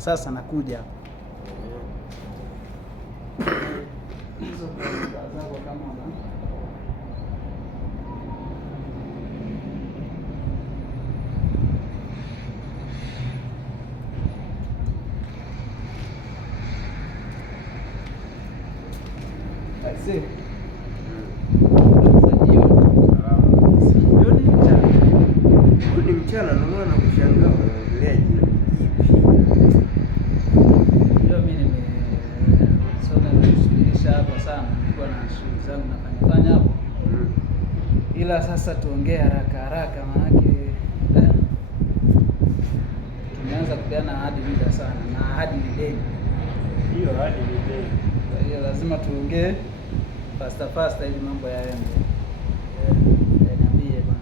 Sasa nakuja mchana naona na kushangaa unaongelea jipi. Ndio mimi nimesoma hapa sana, nilikuwa na shughuli zangu nafanya hapo. Ila sasa tuongee haraka maanake tumeanza kupeana ahadi muda sana, na ahadi ni deni. Hiyo ahadi ni deni. Kwa hiyo lazima tuongee fasta ili mambo yaende. Niambie bwana.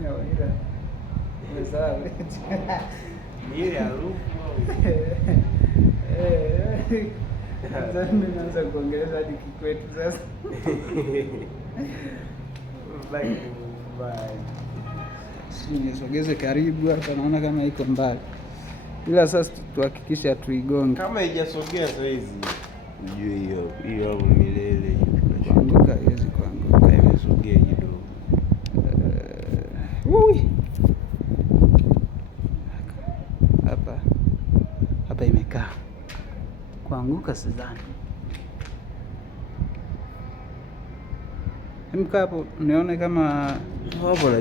Ila umesahau ile harufu sasa mimi naanza kuongeleza hadi kikwetu sasa. Bye. Nisogeze karibu hapa, naona kama iko mbali, ila sasa tuhakikishe hatuigonge. Kama haijasogea saa hizi ujue hiyo hapo milele kuanguka, haiwezi kuanguka, imesogea kidogo. Hapa imekaa, kuanguka sidhani. Mkaa hapo nione kama hapo